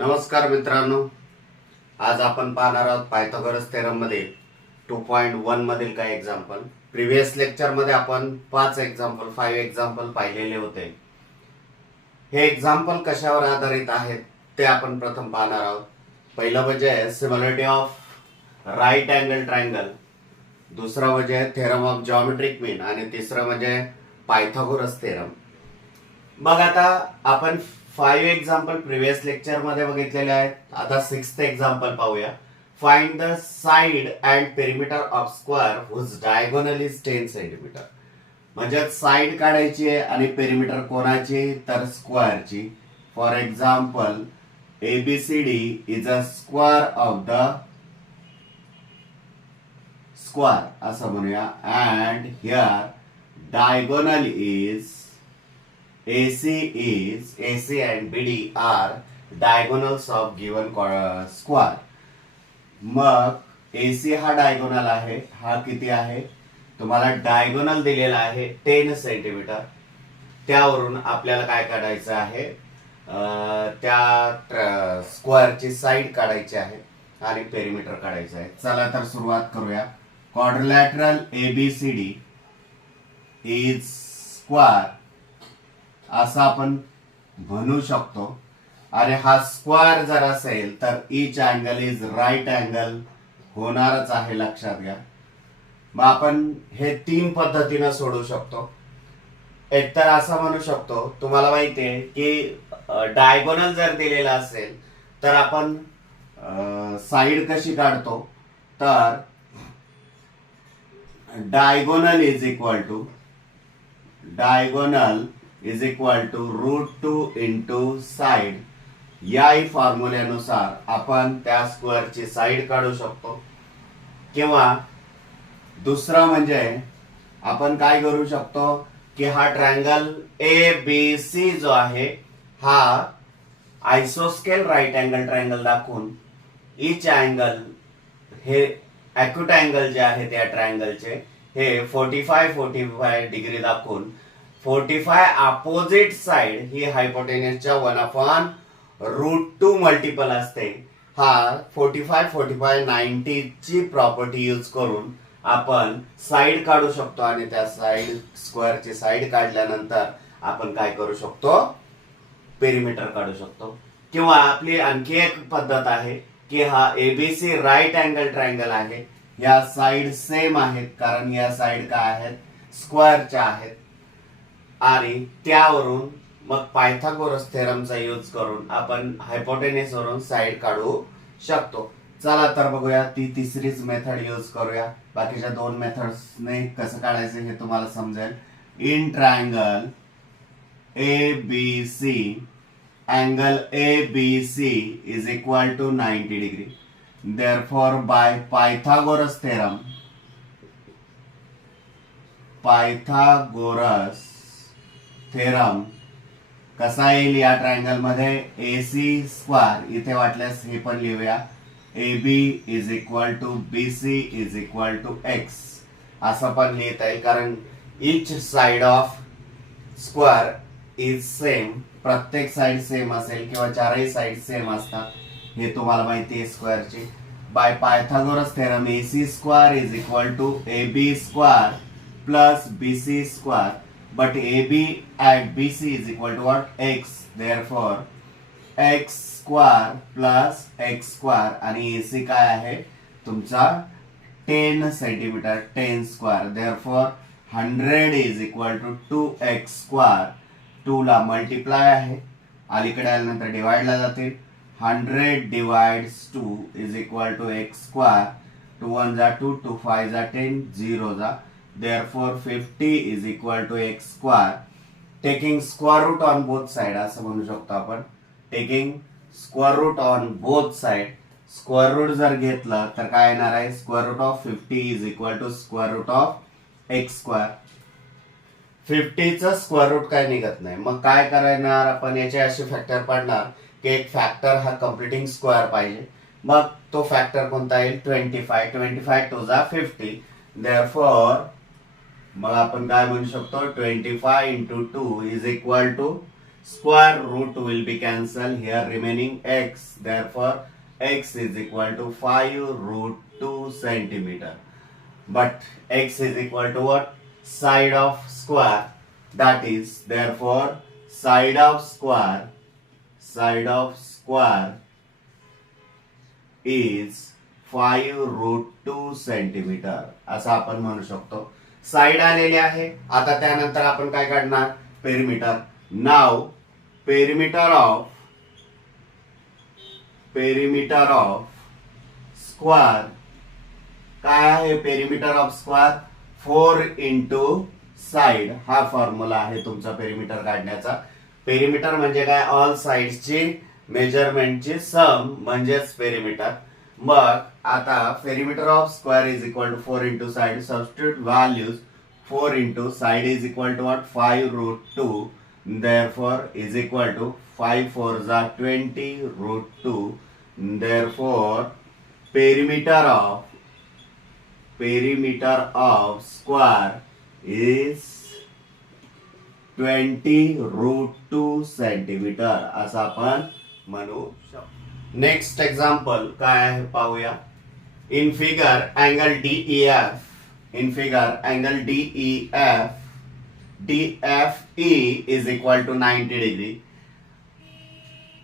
नमस्कार मित्रांनो, आज आपण पाहणार आहोत पायथागोरस थेरम मध्ये 2.1 मधील काही एक्झाम्पल. प्रिव्हियस लेक्चर मध्ये आपण 5 एक्झाम्पल पाहिलेले होते. हे एक्झाम्पल कशावर आधारित आहेत ते आपण प्रथम पाहणार आहोत. पहिलं म्हणजे similarity of right angle triangle, दुसरं म्हणजे थेरम ऑफ जॉमेट्रिक मीन आणि तिसरं म्हणजे पायथागोरस थेरम. मग आता आपण 5 एक्झाम्पल प्रिव्हियस लेक्चर मध्ये बघितलेले आहेत. आता 6th एक्झाम्पल पाहूया. Find the side and perimeter of square whose diagonal is 10 centimetre. म्हणजे साइड काढायची आहे आणि पेरिमीटर कोणाची, तर स्क्वेअरची. For example ABCD is a square of the square असं म्हणूया. And here diagonal is AC and BD are diagonals of given square. मग AC हा डायगोनल आहे. हा किती आहे, तुम्हाला डायगोनल दिलेला आहे 10 सेंटीमीटर. त्यावरून आपल्याला काय काढायचं आहे, त्या स्क्वेअरची साइड काढायची आहे आणि पेरिमीटर काढायचं आहे. चला तर सुरुवात करूया. क्वाड्रिलॅटरल ABCD इज स्क्वेअर असं आपण म्हणू शकतो. आणि हा स्क्वेअर जर असेल तर each angle is right angle होणारच आहे, लक्षात घ्या. मग आपण हे 3 पद्धतीने सोडवू शकतो. एकतर असं म्हणू शकतो, तुम्हाला माहिती आहे की डायगोनल जर दिलेला असेल तर आपण साइड कशी काढतो, तर diagonal is equal to √2 into side. याही फॉर्म्युल्यानुसार आपण त्या स्क्वेअरची साइड काढू शकतो. किंवा दुसरं म्हणजे आपण काय करू शकतो की हा ट्रायंगल ABC जो आहे हा आयसोस्केल राईट अँगल ट्रायंगल दाखवून इच अँगल हे अॅक्यूट अँगल जे आहे त्या ट्रायंगलचे हे 45 डिग्री दाखवून 45 अपोजिट साइड ही हायपोटेनसच्या 1/√2 मल्टिपल असते. हा 45 90 ची प्रॉपर्टी यूज करून आपण साइड काढू शकतो आणि त्या साइड स्क्वेअरची साइड काढल्यानंतर आपण काय करू शकतो, पेरिमीटर काढू शकतो. किंवा आपली आणखी एक पद्धत आहे की हा ABC राईट अँगल ट्रायंगल आहे. या साइड सेम आहेत कारण या साइड काय आहेत, स्क्वेअरच्या आहेत. आणि त्यावरून मग पायथागोरस थेरमचा यूज करून आपण हायपोटेनस वरून साइड काढू शकतो. चला तर बघूया, ती तिसरीच मेथड यूज करूया. बाकीच्या 2 मेथड्सने कसं काढायचं हे तुम्हाला समजेल. In triangle ABC angle ABC is equal to 90 degree. Therefore by Pythagoras theorem कसा येईल या ट्रायंगल मध्ये, AC स्क्वेअर इथे वाटल्यास हे पण लिहूया, AB is equal to BC is equal to X असं पण लिहिता येईल. कारण each side of square is same, प्रत्येक साइड सेम असेल किंवा चारही साइड सेम असतात हे तुम्हाला माहिती आहे स्क्वेअरची. By Pythagoras theorem AC square is equal to AB square plus BC square. But AB and BC is equal to what? X. Therefore, X square plus X square आणि AC काय आहे तुमचा 10 centimetre, 10 square. Therefore, 100 is equal to 2x square. 2 ला multiply आहे, अलीकडे आल्यानंतर डिवाइडला जातील. 100 divides 2 is equal to x square. 2 1 जा 2, 2 5 जा 10, 0 जा. Therefore 50 is equal to x square. Taking square root on both side असं म्हणू शकतो आपण. Taking square root on both side. Square root जर घेतलं तर काय येणार आहे, square root of 50 is equal to square root of x square. 50 चं स्क्वेअर रूट काय निघत नाही. मग काय करणार आपण, याचे असे फॅक्टर पाडणार की एक फॅक्टर हा कम्प्लिटिंग स्क्वेअर पाहिजे. मग तो फॅक्टर कोणता येईल, 25 2 जा 50. Therefore मग आपण काय म्हणू शकतो, 25 into 2 is equal to square root will be cancelled, here remaining x, therefore x is equal to 5 root 2 centimeter. But x is equal to what? Side of square, that is therefore side of square is 5 root 2 centimetre असं आपण म्हणू शकतो. Side आलेली आहे. आता त्यानंतर आपण काय काढणार? Perimeter. Now perimeter of square काय आहे? Perimeter of square 4 into side हा फॉर्म्युला आहे तुमचा पेरिमीटर काढण्याचा. पेरिमीटर म्हणजे काय? ऑल साइड्सची मेजरमेंटची सम म्हणजेच पेरिमीटर. मग आता perimeter of square is equal to 4 into side. Substitute values 4 into side is equal to what? 5 root 2. therefore is equal to 5 4 जा 20 root 2. therefore perimeter of square is 20 root 2 centimeter असं आपण म्हणू शकतो. Next example काय आहे पाहूया. In figure angle DEF DFE is equal to 90 degree.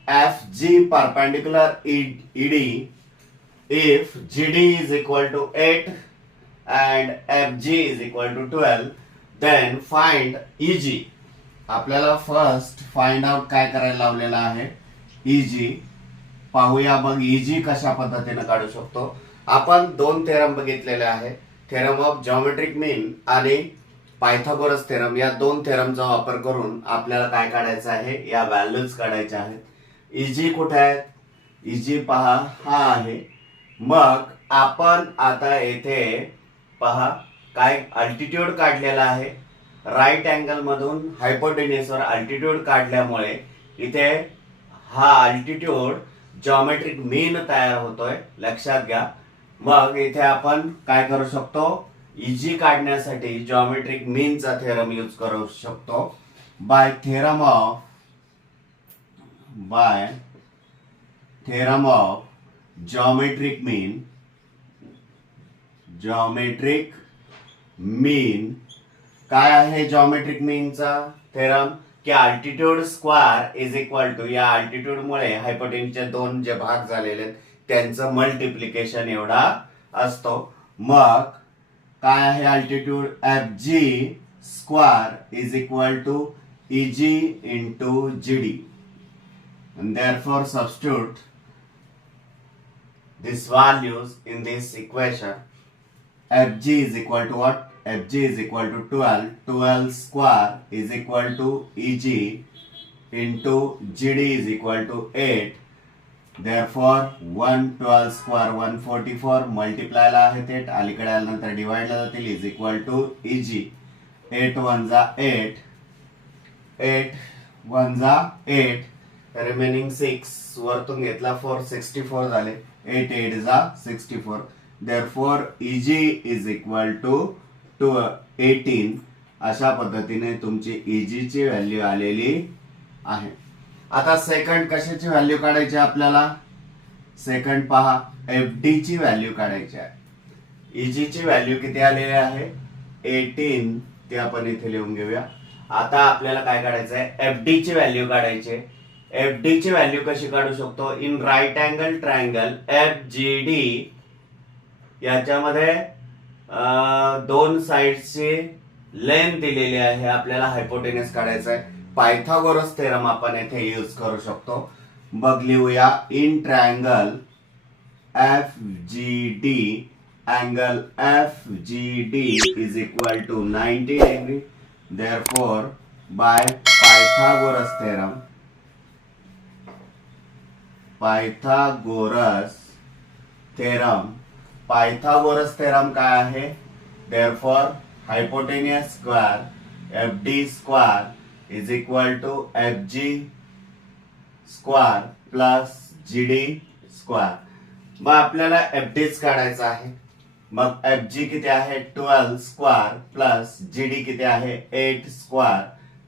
FG perpendicular ED if GD is equal to 8 and FG is equal to 12, then find EG. आपल्याला first find out काय करायला लावलेला आहे? EG. पाहूया मग EG कशा पद्धतीने काढू शकतो. आपण दोन थेरम बघितलेले आहे. थेरम ऑफ जॉमेट्रिक मीन आणि पायथागोरस थेरम. या दोन थेरमचा वापर करून आपल्याला काय काढायचं आहे? या व्हॅल्यूज काढायच्या आहेत. EG कुठे आहे? EG पहा हा आहे. मग आपण आता येथे पहा काय अल्टिट्यूड काढलेला आहे. राईट अँगल मधून हायपोटेन्युसवर अल्टिट्यूड काढल्यामुळे इथे हा अल्टिट्यूड जॉमेट्रिक मीन तयार होतोय, लक्षात घ्या. मग इथे आपण काय करू शकतो? EG काढण्यासाठी जॉमेट्रिक मीनचा थेरम यूज करू शकतो. By theorem of geometric mean काय आहे? जॉमेट्रिक मीनचा थेरम की altitude square is equal to या अल्टिट्यूड मुळे हायपोटेन्युसचे दोन जे भाग झालेले आहेत त्यांचं मल्टिप्लिकेशन एवढा असतो. मग काय आहे? Altitude FG square is equal to EG into GD. and therefore substitute these values in this equation. FG is equal to what? FG is equal to 12. 12 square is equal to EG into GD is equal to 8. therefore 112 square 144 multiply ला आहे ते अलीकडे आल्यानंतर divide ला जातील is equal to EG 8 1 जा 8 8 1 जा 8 remaining 6 वरतून घेतला 4 64 झाले 8 8 जा 64. therefore EG is equal to 18. अशा पद्धतीने तुमची EG ची व्हॅल्यू आलेली आहे. आता सेकंड कशाची व्हॅल्यू काढायची आपल्याला? सेकंड पहा FD ची व्हॅल्यू काढायची आहे. EG ची व्हॅल्यू किती आलेली आहे? 18. ते आपण इथे लिहून घेऊया. आता आपल्याला काय काढायचं आहे? FD ची व्हॅल्यू काढायची आहे. FD ची व्हॅल्यू कशी काढू शकतो? In right angle triangle FGD याच्यामध्ये दोन साइड्सची लेंथ दिलेली आहे. आपल्याला हायपोटेन्युस काढायचा आहे. पायथागोरस थेरम आपण येथे यूज करू शकतो. बघ लिहूया. In triangle FGD angle FGD is equal to 90 degree. therefore by पायथागोरस थेरम काय आहे? therefore hypotenuse square FD square is equal to FG square plus GD square. मग आपल्याला FDच काढायचा आहे. मग FG किती आहे? 12 स्क्वेअर प्लस GD किती आहे? 8 स्क्वेअर.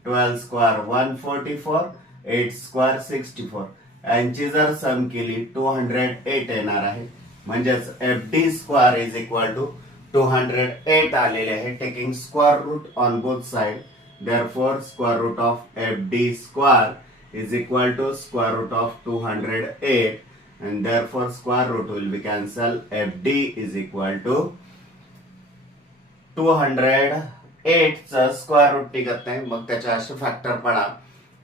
12 square 144, 8 square 64. यांची जर सम केली 208 येणार आहे. म्हणजेच FD square is equal to 208 आलेले आहे. Taking square root on both side, therefore square root of FD square is equal to square root of 208, and therefore square root will be cancelled. FD is equal to 208 चा square route टिकत नाही. मग त्याचे असे factor पडा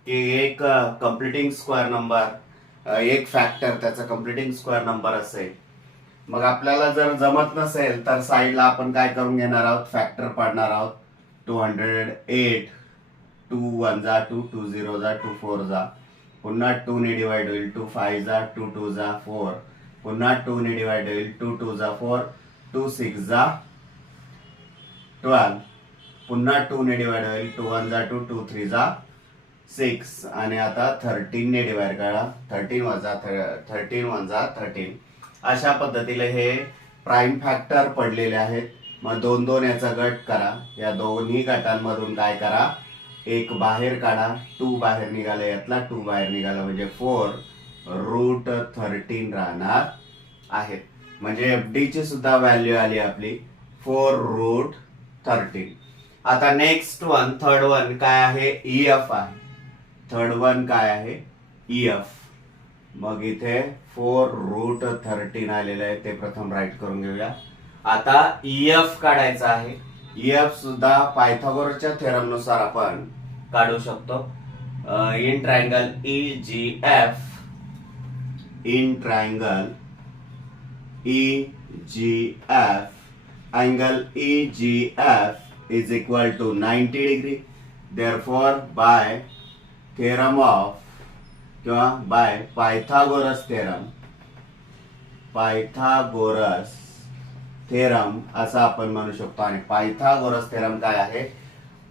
की एक completing square number, एक फॅक्टर त्याचा कम्प्लिटिंग स्क्वेअर नंबर असेल. मग आपल्याला जर जमत नसेल तर साईडला आपण काय करून घेणार आहोत, फॅक्टर पाडणार आहोत. 208 2 1 जा 2 2 0 जा 2 4 जा, पुन्हा 2 ने डिवाइड होईल 2 5 जा 2 2 जा 4, पुन्हा 2 ने डिवाइड होईल 2 2 जा 4, 2 6 जा 12, पुन्हा 2 ने डिवाइड होईल 2 1 जा 2 2 3 जा 6, आणि आता 13 ने डिवाइड करा, 13 वजा 13 1 जा 13. अशा पद्धतीने हे प्राइम फॅक्टर पडलेले आहेत. मग 2 2 याचा गट करा. या दोन्ही गटांमधून काय करा, एक बाहेर काढा. 2 बाहेर निघाला, यातला 2 बाहेर निघाला, म्हणजे 4 रूट 13 राहणार आहेत. म्हणजे FD ची सुद्धा व्हॅल्यू आली आपली 4 रूट 13. आता नेक्स्ट वन, थर्ड वन काय आहे, EF आहे. थर्ड वन काय आहे, EF. मग इथे 4 रूट 13 आलेलं आहे, ते प्रथम राईट करून घेऊया. आता EF काढायचा आहे. EF सुद्धा पायथागोरसच्या थेरम नुसार आपण काढू शकतो. In triangle EGF, in triangle EGF, angle EGF is equal to 90 degree. Therefore by theorem of किंवा by Pythagoras theorem, Pythagoras theorem असं आपण म्हणू शकतो. आणि पायथागोरस थेरम काय आहे,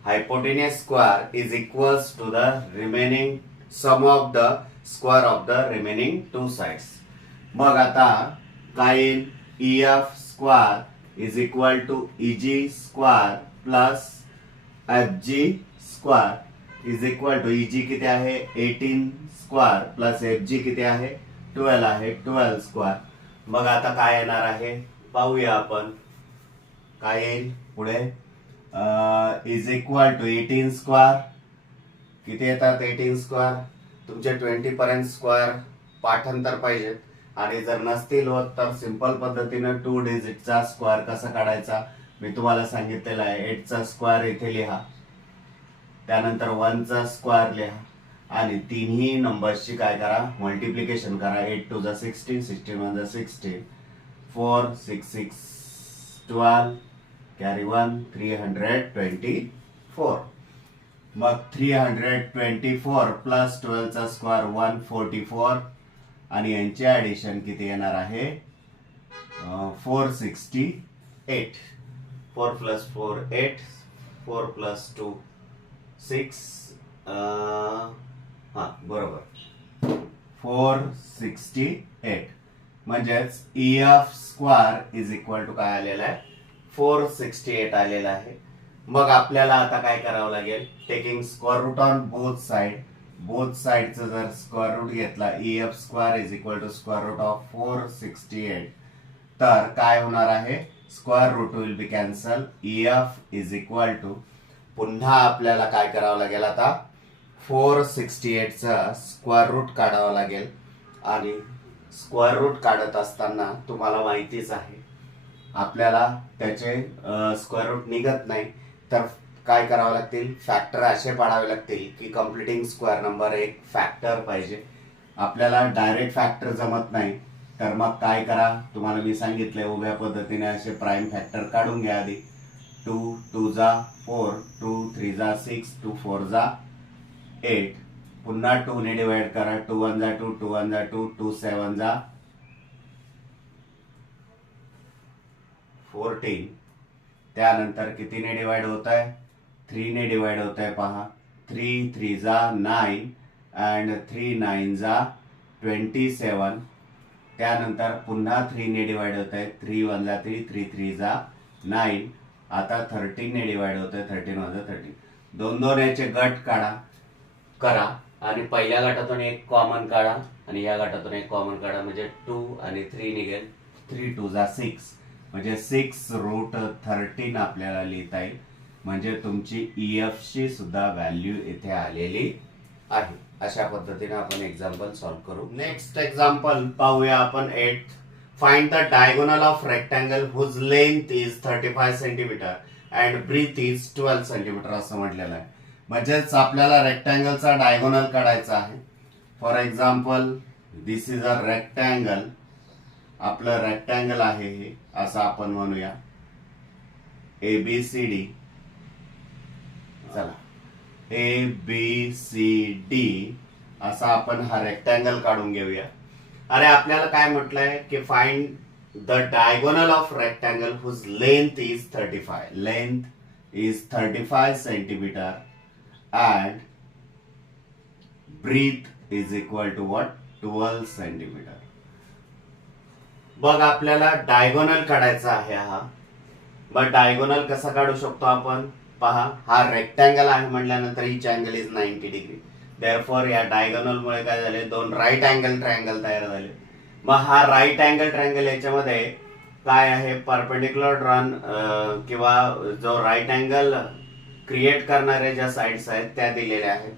hypotenuse square is equals to the remaining sum of the square of the remaining 2 sides. मग आता काय येईल, EF square is equal to EG square plus FG square is equal to, EG किती आहे 18 square plus FG किती आहे 12 आहे, 12 square. मग आता काय येणार आहे पाहूया आपण. काय येईल पुढे, इज इक्वल टू 18 स्क्वेअर, किती येतात 18 स्क्वेअर. तुमचे 20 पर्यंत स्क्वेअर पाठांतर पाहिजेत, आणि जर नसतील होत तर सिंपल पद्धतीने 2 डिजिटचा स्क्वेअर कसा काढायचा मी तुम्हाला सांगितलेलं आहे. 8 चा स्क्वेअर इथे लिहा, त्यानंतर 1 चा स्क्वेअर लिहा, आणि तिन्ही नंबर्सची काय करा, मल्टिप्लिकेशन करा. 8 2 जा 16, 16 1 जा 16, 4 6 6 12, कॅरी 1 324. मग 324 प्लस 12 चा स्क्वेअर 144, आणि यांचे ऍडिशन किती येणार आहे 468. 4 प्लस 4 8, 4 प्लस 2 6, हा बरोबर 468. म्हणजेच EF square is equal to काय आलेला आहे 468 आलेला आहे. मग आपल्याला आता काय करावं लागेल, taking square root on both side, both साइडचं जर स्क्वेअर रूट घेतला, EF square is equal to square root of 468, तर काय होणार आहे, square root will be cancel. EF is equal to, पुन्हा आपल्याला काय करावं लागेल, आता 468 चा स्क्वेअर रूट काढावं लागेल. आणि स्क्वेअर रूट काढत असताना तुम्हाला माहितीच आहे आपल्याला त्याचे स्क्वेअर रूट निघत नाही, तर काय करावं लागतील, फॅक्टर असे पाडावे लागतील की कम्प्लिटिंग स्क्वेअर नंबर एक फॅक्टर पाहिजे. आपल्याला डायरेक्ट फॅक्टर जमत नाही, तर मग काय करा, तुम्हाला मी सांगितलंय उभ्या पद्धतीने असे प्राइम फॅक्टर काढून घ्या आधी. 2 2 जा 4, 2 3 जा 6, 2 4 जा 8, पुन्हा 2 ने डिवाइड करा. 2 1 जा 2, 2 1 जा 2, 2 7 जा 14. त्यानंतर कितीने डिवाइड होत आहे, 3 ने डिवाइड होत आहे पहा. 3 3 जा 9 अँड 3 9 जा 27. त्यानंतर पुन्हा 3 ने डिवाइड होत आहे. 3 1 जा 3, 3 3 जा 9. आता 13 ने डिवाइड होत आहे. 13 1 जा 13. दोन दोन याचे गट करा आणि पहिल्या गटातून एक कॉमन काढा आणि या गटातून एक कॉमन काढा, म्हणजे 2 आणि 3 निघेल. 3 2 जा 6, म्हणजे 6√13 आपल्याला लिहिता येईल. म्हणजे तुमची EF ची सुद्धा व्हॅल्यू इथे आलेली आहे. अशा पद्धतीने आपण एक्झाम्पल सॉल्व्ह करू. नेक्स्ट एक्झाम्पल पाहूया आपण 8. Find the diagonal of rectangle whose length is 35 centimetre and breadth is 12 centimetre असं म्हटलेलं आहे. म्हणजेच आपल्याला रेक्टँगलचा डायगोनल काढायचा आहे. For example this is a rectangle. आपलं रेक्टँगल आहे हे, असं आपण म्हणूया ABCD. चला ABCD असा आपण हा रेक्टँगल काढून घेऊया. अरे आपल्याला काय म्हटलंय की find the diagonal of rectangle whose length is 35. Length is 35 centimetre and breadth is equal to what? 12 centimetre. बघ आपल्याला डायगोनल काढायचा आहे हा. मग डायगोनल कसा काढू शकतो आपण? पहा, हा रेक्टँगल आहे म्हटल्यानंतर each angle is 90 degree. Therefore या डायगोनल मुळे काय झाले, दोन राईट अँगल ट्रायंगल तयार झाले. मग हा राईट अँगल ट्रायंगल याच्यामध्ये काय आहे, परपेंडिक्युलर ड्रॉन किंवा जो राईट अँगल क्रिएट करणारे ज्या साइड्स आहेत त्या दिलेल्या आहेत.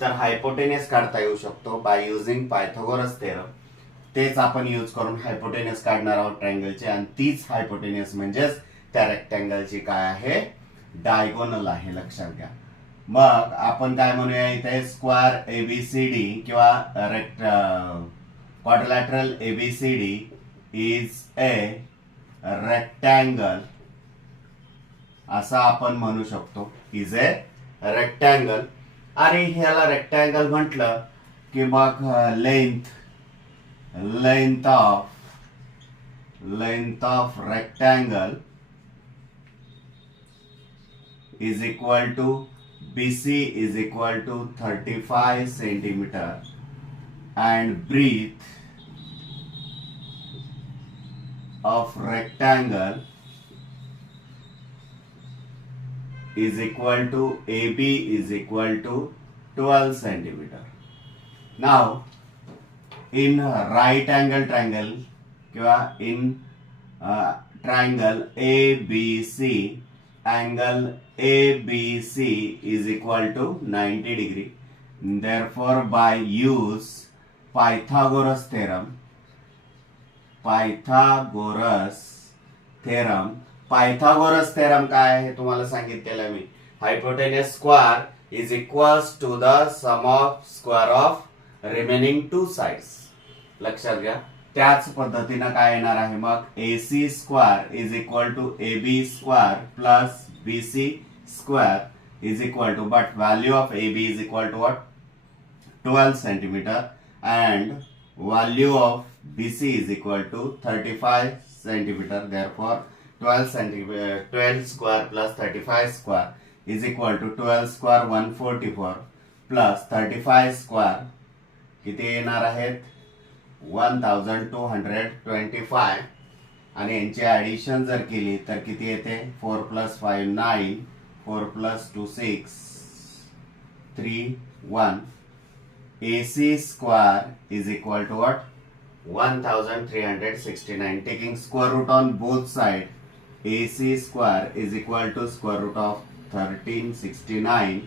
तर हायपोटेनियस काढता येऊ शकतो बाय युझिंग पायथागोरस थेरम. तेच आपण यूज करून हायपोटेनियस काढणार आहोत ट्रायंगलचे, आणि तीच हायपोटेनियस म्हणजेच त्या रेक्टँगलची काय आहे, डायगोनल आहे. लक्षात घ्या. मग आपण काय म्हणूया इथे, स्क्वेअर ABCD किंवा quadrilateral ABCD is a rectangle असं आपण म्हणू शकतो. Is a rectangle. आणि ह्याला रेक्टँगल म्हटलं की मग length of rectangle is equal to BC is equal to 35 centimetre and breadth of rectangle is equal to AB is equal to 12 centimeter. Now in right angle triangle किंवा in triangle ABC, angle ABC is equal to 90 degree. Therefore by use Pythagoras theorem. Pythagoras theorem काय आहे तुम्हाला सांगितलेलं मी. Hypotenuse square is equals to the sum of square of remaining two sides. लक्षात घ्या. त्याच पद्धतीनं काय येणार आहे मग, AC square is equal to AB square plus BC square is equal to, but value of AB is equal to what, 12 centimetre and value of BC is equal to 35 centimeter. Therefore 12 square plus 35 square is equal to 12 square 144 plus 35 square किती येणार आहेत 1225. आणि यांची addition जर केली तर किती येते, 4 + 5 9, 4 + 2 6, 3 1. AC square is equal to what, 1369. Taking square root on both sides, AC square is equal to square root of 1369.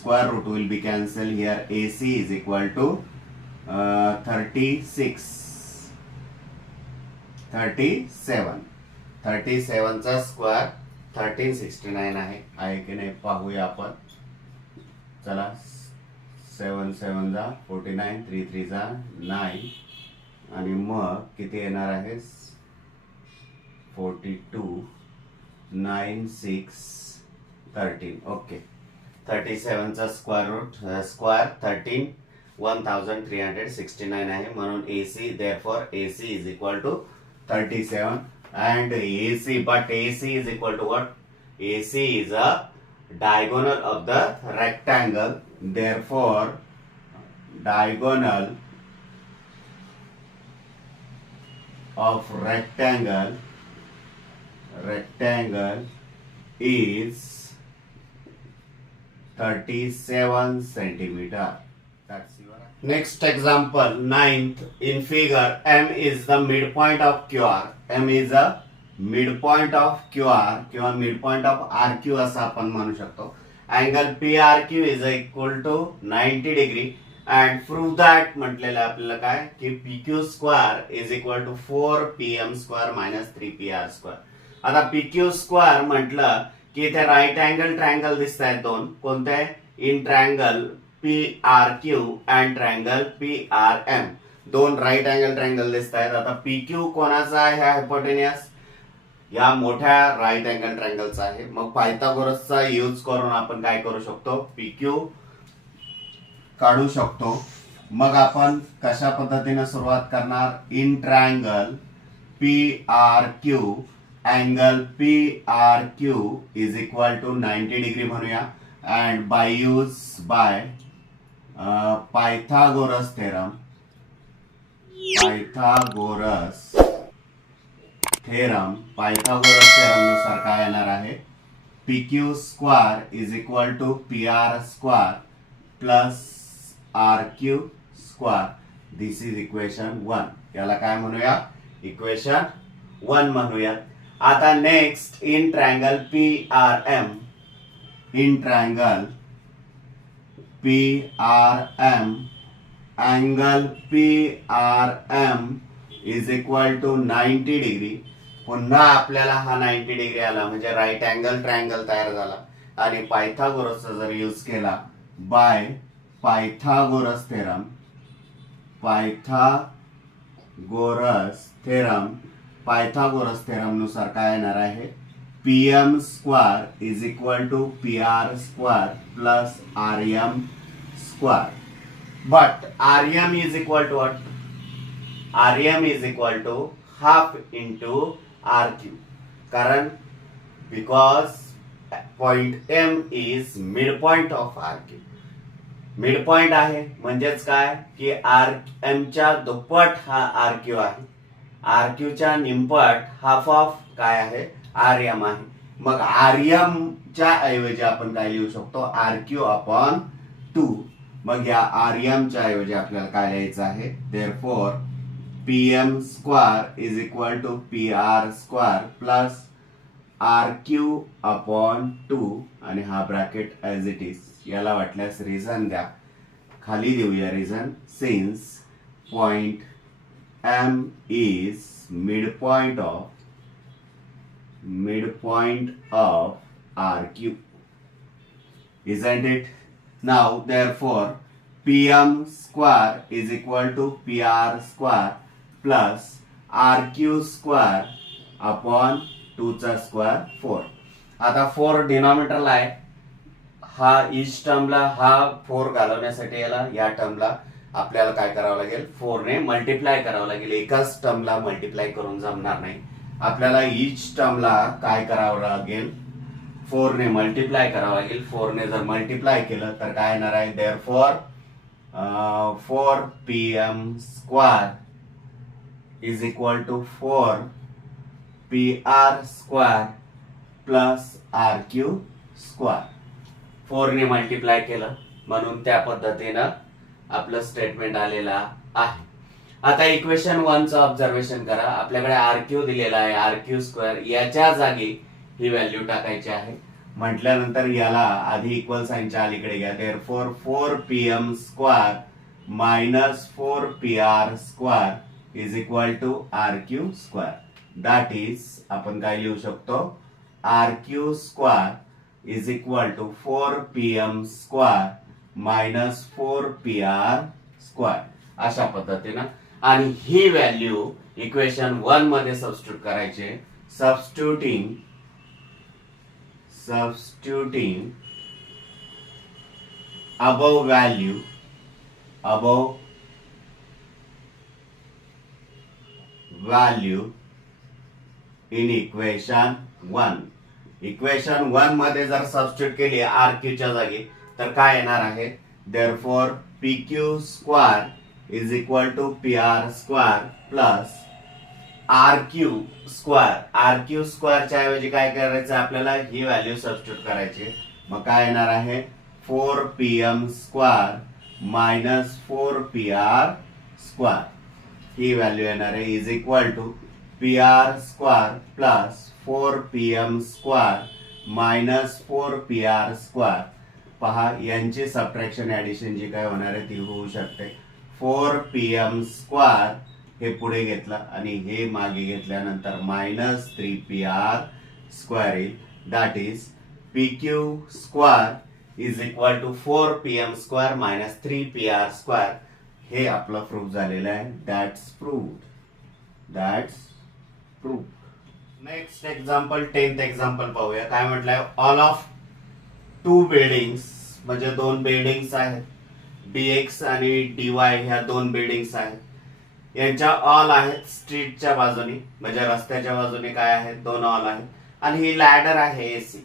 Square root will be cancelled here. AC is equal to 37. 37 चा square 1369 आहे की नाही पाहूया आपण. चला 7 7 जा 49, 3 3 जा 9, आणि मग किती येणार आहे 42, 9 6 13. ओके. 37 चा स्क्वेअर 1369 आहे. म्हणून AC, therefore AC is equal to 37 and AC, but AC is equal to what, AC is a diagonal of the rectangle. Therefore diagonal of rectangle is 37 centimeter. Next example, 9th. In figure, M is the midpoint of QR. M is a midpoint of QR किंवा midpoint of RQ असं आपण म्हणू शकतो. Angle PRQ is equal to 90 degree and prove that म्हटलेलं आपल्याला काय की PQ square is equal to 4PM square minus 3PR square. आता PQ square म्हटलं की इथे राईट अँगल ट्रायंगल दिसत आहेत दोन. कोणते? In triangle PRQ and triangle PRM. दोन राईट अँगल ट्रायंगल दिसत आहेत. आता PQ कोणाचा आहे? हायपोटेनियस या मोठ्या राईट अँगल ट्रायंगलचा आहे. मग पायथागोरसचा यूज करून आपण काय करू शकतो? PQ काढू शकतो. मग आपण कशा पद्धतीने सुरुवात करणार? In triangle PRQ angle PRQ is equal to 90 degree म्हणूया. And by use by Pythagoras theorem नुसार काय येणार आहे? PQ square is equal to PR square plus RQ square. This is equation 1. याला काय म्हणूया? इक्वेशन 1 म्हणूया. आता next in triangle PRM. In triangle PRM angle PRM is equal to 90 degree. पुन्हा आपल्याला हा 90 डिग्री आला म्हणजे राईट अँगल ट्रायंगल तयार झाला. आणि पायथागोरसचा जर यूज केला बाय पायथागोरस थेरम नुसार काय येणार आहे? PM square is equal to PR square plus RM square. But RM is equal to what? RM is equal to half into RQ. कारण because point M is mid point of RQ. Mid point आहे म्हणजेच काय की RM च्या दुप्पट हा RQ आहे. RQ च्या निंपट हाफ ऑफ काय आहे? RM आहे. मग RM च्या ऐवजी आपण काय लिहू शकतो? RQ upon 2. मग या RM च्या ऐवजी आपल्याला काय लिहायचं आहे? Therefore PM square is equal to PR square plus RQ upon 2 आणि हा ब्रॅकेट ॲज इट इज. याला वाटल्यास रिझन द्या. खाली देऊया reason. Since point M is midpoint of RQ, isn't it? Now therefore PM square is equal to PR square plus RQ square upon 2 चा square 4. आता 4 डिनॉमिनेटरला आहे. हा इच टर्मला हा 4 घालवण्यासाठी याला या टर्मला आपल्याला काय करावं लागेल? 4 ने मल्टिप्लाय करावं लागेल. एकाच टर्मला मल्टिप्लाय करून जमणार नाही. आपल्याला इच टर्मला काय करावं लागेल? 4 ने मल्टिप्लाय करावं लागेल. 4 ने जर मल्टिप्लाय केलं तर काय येणार आहे? Therefore 4PM square is equal to 4PR square plus RQ square. 4 ने मल्टिप्लाय केलं म्हणून त्या पद्धतीनं आपलं स्टेटमेंट आलेला आहे. आता इक्वेशन 1 चं ऑब्झर्वेशन करा. आपल्याकडे RQ दिलेला आहे. RQ स्क्वेअर याच्या जागी ही व्हॅल्यू टाकायची आहे. म्हटल्यानंतर याला आधी इक्वल साइनच्या अलीकडे घ्या. Therefore 4PM square minus 4PR square is equal to RQ square. That is आपण काय लिहू शकतो? RQ square is equal to 4PM square minus 4PR square. अशा पद्धतीनं आणि ही व्हॅल्यू इक्वेशन 1 मध्ये सबस्टिट्यूट करायचे. Substituting above value in equation 1. Equation 1 मध्ये जर सबस्टिट्यूट केली RQ च्या जागी तर काय येणार आहे? Therefore PQ square is equal to PR square plus RQ square. RQ स्क्वायरच्या ऐवजी काय करायचं? आपल्याला ही व्हॅल्यू सबस्टिट्यूट करायची. मग काय येणार आहे? 4pm square minus 4pr square ही व्हॅल्यू येणार आहे is equal to pr square plus 4pm square minus 4pr square. पहा यांची सबट्रॅक्शन ऍडिशन जी काय होणार आहे ती होऊ शकते. 4pm स्क्वेअर हे पुढे घेतलं आणि हे मागे घेतल्यानंतर मायनस 3pr स्क्वेअर येईल. That is pq square is equal to 4pm square minus 3pr square. हे आपलं प्रूफ झालेलं आहे. That's proof. Next example 10th example पाहूया. काय म्हटलंय, ऑल ऑफ 2 बिल्डिंग्स म्हणजे 2 बिल्डिंग्स आहेत. dx आणि dy ह्या 2 बिल्डिंग्स आहेत. यांच्या ऑल आहेत स्ट्रीटच्या बाजूने म्हणजे रस्त्याच्या बाजूने काय आहेत 2 ऑल आहेत. आणि ही लॅडर आहे एसी.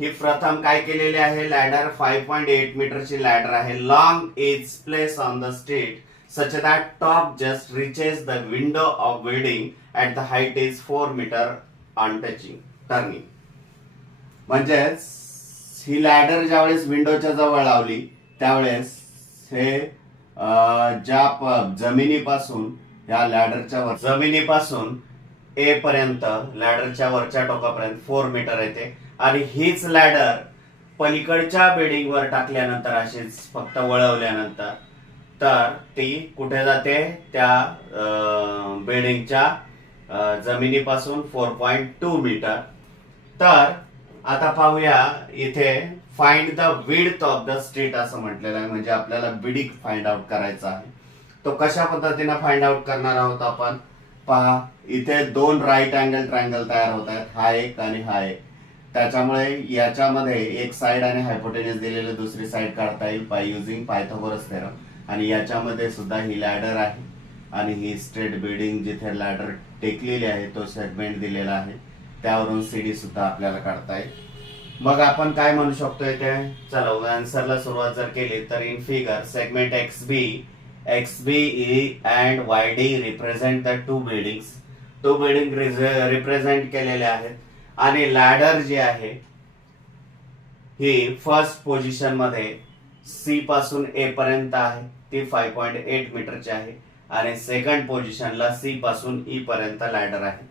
ही प्रथम काय केलेली आहे, लॅडर 5.8 मीटरची लॅडर आहे. Long is place on the street such that top just reaches the window of building at the height is 4 meter on turning. म्हणजेच ही लॅडर ज्यावेळेस विंडोच्या जवळ लावली त्यावेळेस हे ज्या जमिनीपासून या लॅडरच्या वर जमिनीपासून ए पर्यंत लॅडरच्या वरच्या टोकापर्यंत 4 मीटर येते. आणि हीच लॅडर पलीकडच्या बिल्डिंग वर टाकल्यानंतर अशीच फक्त वळवल्यानंतर तर ती कुठे जाते, त्या बिल्डिंगच्या जमिनीपासून 4.2 मीटर. तर आता पाहूया इथे find the width of the street असं म्हटलेलं आहे. म्हणजे आपल्याला विड्थ फाइंड आउट करायचा आहे. तो कशा पद्धतीने फाइंड आउट करणार आहोत आपण, पहा इथे 2 राईट अँगल ट्रायंगल तयार होत आहेत, हा एक आणि हा एक. त्याच्यामुळे याच्यामध्ये एक साइड आणि हायपोटेन्यूस दिलेले दुसरी साइड काढता येईल बाय युजिंग पायथागोरस थेरम. आणि याच्यामध्ये सुद्धा ही लॅडर आहे आणि ही स्ट्रेट बिल्डिंग जिथे लॅडर टेकलेली आहे तो सेगमेंट दिलेला आहे. त्यावरून सीडी सुद्धा आपल्याला काढता येईल. मग आपण काय म्हणू शकतो इथे, चला आन्सरला सुरुवात जर केली तर in figure segment XB and YD represent the 2 buildings. 2 building represent केलेले आहेत. आणि लॅडर जी आहे ही फर्स्ट पोझिशन मध्ये सी पासून ए पर्यंत आहे, ती 5.8 मीटरची आहे. आणि सेकंड पोझिशनला सी पासून ई पर्यंत लॅडर आहे.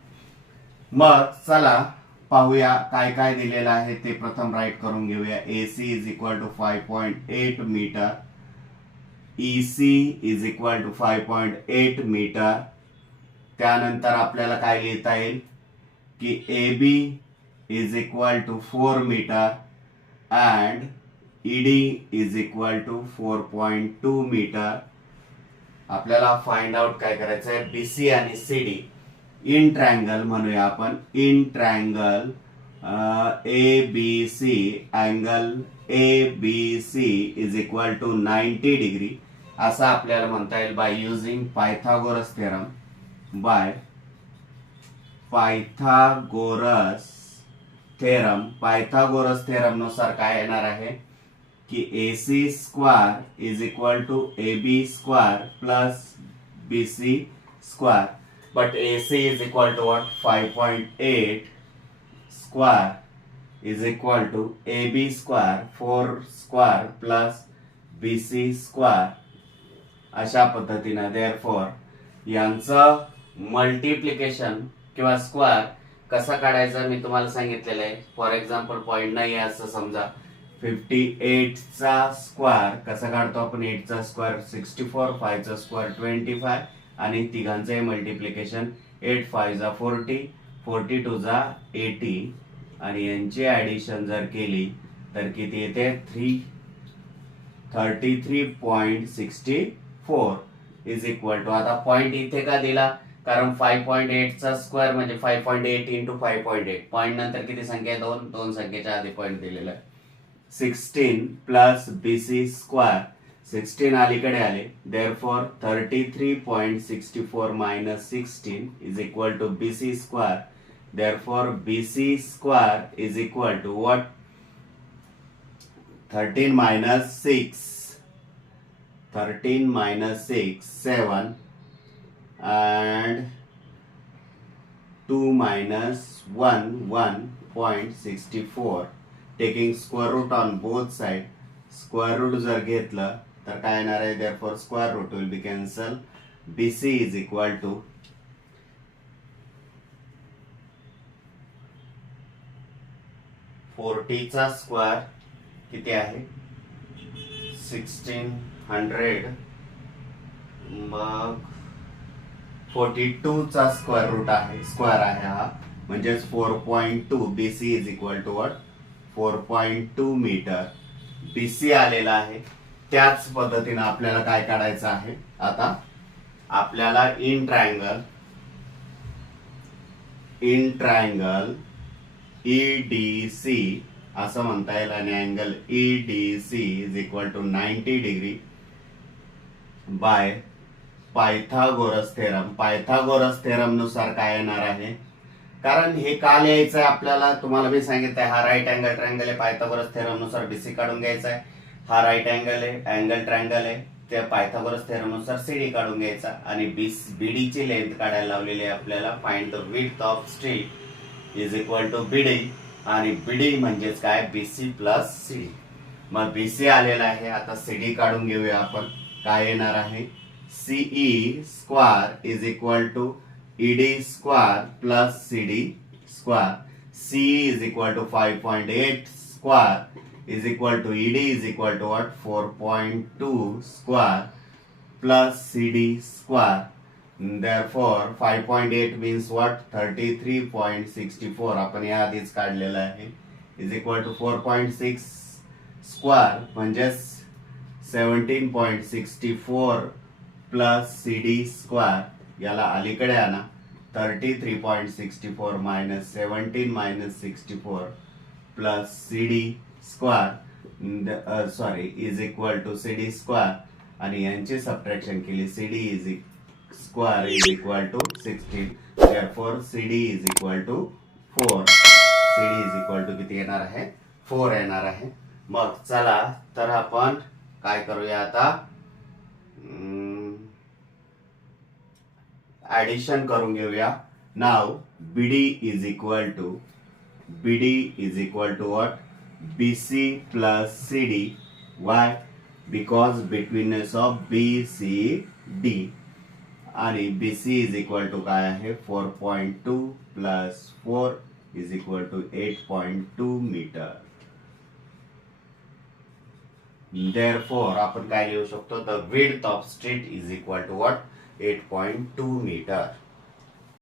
मग चला पाहूया काय काय दिलेलं आहे ते प्रथम राईट करून घेऊया. AC is equal to 5.8 metre, EC is equal to 5.8 metre. त्यानंतर आपल्याला काय लिहिता येईल की AB is equal to 4 metre and ED is equal to 4.2 metre. आपल्याला फाइंड आउट काय करायचं आहे, BC आणि CD इन ट्रायंगल म्हणूया आपण. In triangle ABC angle ABC is equal to 90 degree असं आपल्याला म्हणता येईल by using Pythagoras theorem. Pythagoras theorem नुसार काय येणार आहे की AC square is equal to AB square plus BC square. But AC is equal to what? 5.8 square is equal to AB square 4 square plus BC square. अशा पद्धतीने therefore यांचं multiplication किंवा square कसा काढायचा मी तुम्हाला सांगितलेलं आहे. फॉर एक्झाम्पल पॉइंट नाही आहे असं समजा, 58 चा स्क्वेअर कसा काढतो आपण, 8 चा स्क्वेअर 64, 5 चा स्क्वेअर 25 आणि तिघांचे मल्टिप्लिकेशन 8 5 जा 40, 42 जा 80 आणि यांची ऍडिशन जर केली तर किती येते 33.64 इज इक्वल टू. आता पॉइंट इथे का दिला, कारण 5.8 चा स्क्वेअर म्हणजे 5.8 इंटू 5.8. पॉइंट नंतर किती संख्या, 2 संख्येच्या आधी पॉइंट दिलेला आहे. 16 प्लस BC स्क्वेअर, 16 अलीकडे आले, therefore 33.64 minus 16 is equal to BC square. Therefore BC square is equal to what? 13 minus 6, 7 and 2 minus 1, 1.64. Taking square root on both sides, square root जर घेतलं तर काय येणार आहे, therefore square root will be cancel. BC is equal to 40 चा square किती आहे 1600, मग 42 चा स्क्वेअर रूट आहे, स्क्वेअर आहे हा, म्हणजेच 4.2. BC is equal to what 4.2 metre BC आलेला आहे. त्याच पद्धतीने आपल्याला काय काढायचं आहे, आता आपल्याला इन ट्रायंगल EDC असं म्हणता येईल आणि angle EDC is equal to 90 degree by Pythagoras theorem नुसार काय येणार आहे, कारण हे का लिहायचं आहे आपल्याला, तुम्हाला मी सांगितलंय हा राईट अँगल ट्रायंगल आहे, पायथागोरस थेरम नुसार BC काढून घ्यायचा आहे. हा राईट अँगल आहे, अँगल ट्रायंगल आहे, त्या पायथागोरस थेरम नुसार CD काढून घ्यायचा आणि BD ची लेंथ काढायला लावलेली आहे आपल्याला. Find the width of street is equal to BD, आणि BD म्हणजेच काय BC प्लस CD. मग BC आलेला आहे, आता CD काढून घेऊया आपण. काय येणार आहे, CE square is equal to ED square plus CD square. CE is equal to 5.8 square is equal to ED is equal to what 4.2 square plus CD square. Therefore 5.8 means what 33.64 आपण या आधीच काढलेला आहे, is equal to 4.6 square म्हणजेच 17.64 plus CD square. याला अलीकडे आणा, 33.64 minus 17 minus 64 plus CD square is equal to CD square, आणि यांची सबट्रॅक्शन केली, CD is square is equal to 16. Therefore CD is equal to 4. CD is equal to किती येणार आहे 4 येणार आहे. मग चला तर आपण काय करूया आता, ऍडिशन करून घेऊया. नाव BD is equal to what BC plus CD. Why? Because betweenness of BCD, आणि BC is equal to काय आहे 4.2 plus 4 is equal to 8.2 metre. Therefore आपण काय लिहू शकतो, the width of street is equal to what 8.2 metre.